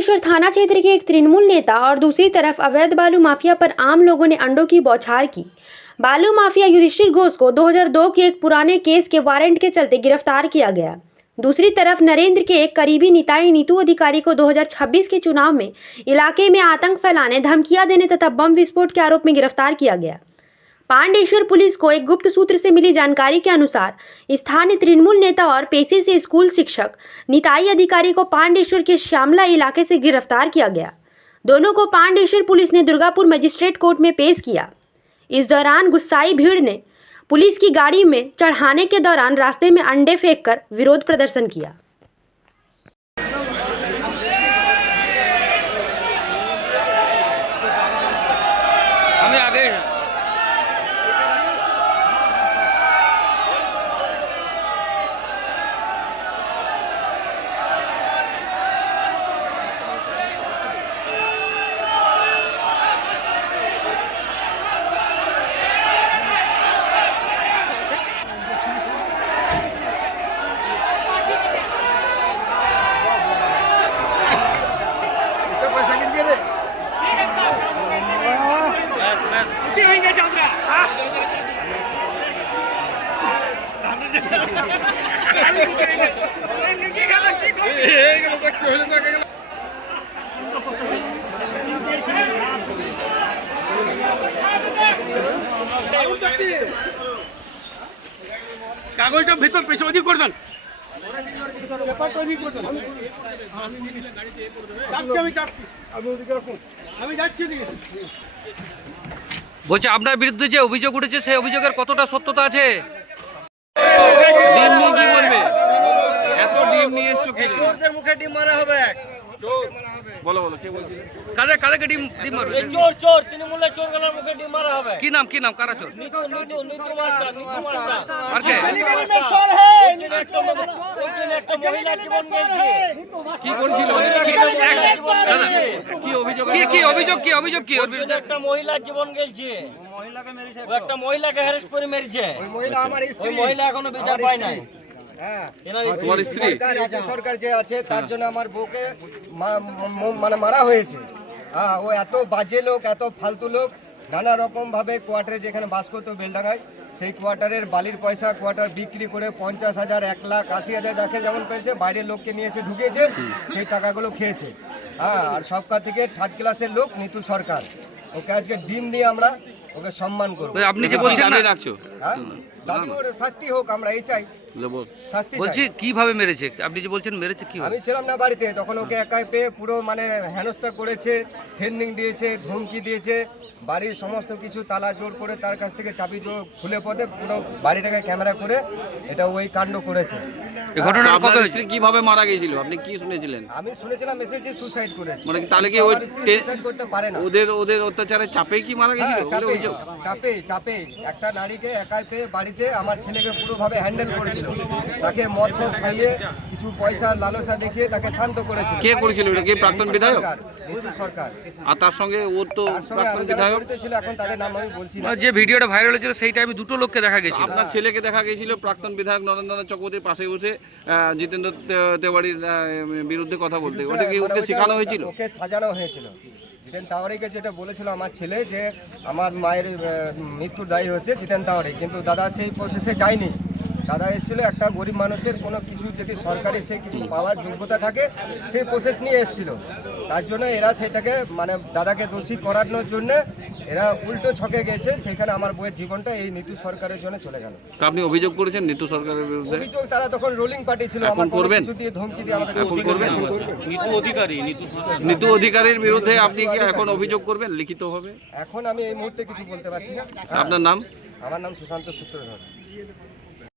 पांडेश्वर थाना क्षेत्र के एक तृणमूल नेता और दूसरी तरफ अवैध बालू माफिया पर आम लोगों ने अंडों की बौछार की। बालू माफिया युधिष्ठिर घोष को 2002 के एक पुराने केस के वारंट के चलते गिरफ्तार किया गया। दूसरी तरफ नरेंद्र के एक करीबी निताई नीतू अधिकारी को 2026 के चुनाव में इलाके में आतंक फैलाने, धमकियां देने तथा बम विस्फोट के आरोप में गिरफ्तार किया गया। पांडेश्वर पुलिस को एक गुप्त सूत्र से मिली जानकारी के अनुसार स्थानीय तृणमूल नेता और पेशे से स्कूल शिक्षक निताई अधिकारी को पांडेश्वर के श्यामला इलाके से गिरफ्तार किया गया। दोनों को पांडेश्वर पुलिस ने दुर्गापुर मजिस्ट्रेट कोर्ट में पेश किया। इस दौरान गुस्साई भीड़ ने पुलिस की गाड़ी में चढ़ाने के दौरान रास्ते में अंडे फेंककर विरोध प्रदर्शन किया। हमें आगे কাগজটা ভেতর পেছে ওদিক করে দেন, পেপারটা ওদিক করে দেন। আমি যাচ্ছি এদিকে। বলছে আপনার বিরুদ্ধে যে অভিযোগ উঠেছে সেই অভিযোগের কতটা সত্যতা আছে? ডিম নিয়ে কি বলবে? এত ডিম নিয়ে এসছো কি? চোরদের মুখে ডিম মারা হবে। বলো বলো কে বলছিস? কাদেরকে ডিম মারবে? এই চোর তৃণমূলের চোরগুলোর মুখে ডিম মারা হবে। কি নাম কারা চোর? নিতু মাস্টার। আর কে? একটা মহিলা জীবন গেছে। কি করেছিল? কি অভিযোগ কি ওর বিরুদ্ধে? একটা মহিলা জীবন গেছে। মহিলাকে মেরেছে। ও একটা মহিলাকে হ্যারাস করে মেরেছে। ওই মহিলা আমার স্ত্রী। ওই মহিলা এখনো বিচার পায় নাই। হ্যাঁ, তোমার স্ত্রী সরকার যে আছে তার জন্য আমার বউকে মানে মারা হয়েছে। হ্যাঁ, ও এত বাজে লোক, এত ফালতু লোক, নানা রকম ভাবে কোয়ার্টারে যেখানে বাস করতো বেলডাঙ্গায়, সেই কোয়ার্টারের বালির পয়সা কোয়ার্টার বিক্রি করে 50,000, 1,80,000 যাকে যেমন পেয়েছে বাইরের লোককে নিয়ে এসে ঢুকিয়েছে, সেই টাকাগুলো খেয়েছে। হ্যাঁ, আর সবকা থেকে থার্ড ক্লাসের লোক নিতু সরকার, ওকে আজকে ডিম দিয়ে আমরা ওকে সম্মান করবো। আপনি যে বলছেন না রাখছো, হ্যাঁ দাবি ওর শাস্তি হোক, আমরা এই চাই শাস্তি। বলছি কিভাবে মেরেছে? আপনি যে বলছেন মেরেছে কি? আমি ছিলাম না বাড়িতে তখন, ওকে একাই পেয়ে পুরো মানে হেনস্থা করেছে, থ্রেটনিং দিয়েছে, ধমকি দিয়েছে, বাড়ির সমস্ত কিছু তালা জোর করে তার কাছ থেকে চাবি খুলে পদে পুরো বাড়িটাকে ক্যামেরা করে এটা ওই কাণ্ড করেছে। এই ঘটনাটা কবে হয়েছে? কিভাবে মারা গিয়েছিল আপনি কি শুনেছিলেন? আমি শুনেছিলাম মেসেজে সুসাইড করেছে। মানে তাহলে কি ওই সুসাইড করতে পারে না? ওদের অত্যাচারের চাপে কি মারা গিয়েছিল? চাপে একটা নারীকে একাই পেয়ে বাড়িতে আমার ছেলেকে পুরোভাবে হ্যান্ডেল করেছিল, তাকে মদ খাইয়ে কিছু পয়সার লালসা দেখিয়ে তাকে শান্ত করেছিল। কে করেছিল এটা? কি প্রাক্তন বিধায়ক নিতু সরকার? আর তার সঙ্গে ওর তো প্রাক্তন বিধায়ক ছিল, এখন তাদের নাম আমি বলছি না। যে ভিডিওটা ভাইরাল হয়েছিল সেই টাইমে দুটো লোককে দেখা গেছিল। আপনার ছেলেকে দেখা গিয়েছিল প্রাক্তন বিধায়ক নরেন্দ্রনাথ চক্রবর্তীর পাশে বসে জিতেন্দ্র তেওয়ারির বিরুদ্ধে কথা বলতে। ওটা কি ওকে শেখানো হয়েছিল? ওকে সাজানো হয়েছিল। জিতেন তাওয়ারিকে যেটা বলেছিল আমার ছেলে যে আমার মায়ের মৃত্যুর দায়ী হচ্ছে জিতেন তাওয়ারি, কিন্তু দাদা সেই প্রসেসে যায়নি। দাদা এসেছিল একটা গরিব মানুষের কোনো কিছু যদি সরকারি সে কিছু পাওয়ার যোগ্যতা থাকে সেই প্রসেস নিয়ে এসেছিল। তার জন্য এরা সেটাকে মানে দাদাকে দোষী করানোর জন্য এরা উল্টো ছকে গেছে, সেখানে আমার বইয়ের জীবনটা এই নিতু সরকারের জন্য চলে গেল। তা আপনি অভিযোগ করেছেন নিতু সরকারের বিরুদ্ধে? অভিযোগ তারা তখন রোলিং পার্টি ছিল, আমার কিছু দিয়ে ধমকি দিয়ে আমাকে করবেন। নিতু অধিকারীর বিরুদ্ধে আপনি কি এখন অভিযোগ করবেন লিখিতভাবে? এখন আমি এই মুহূর্তে কিছু বলতে পারছি না। আপনার নাম? আমার নাম সুশান্ত সূত্রধর।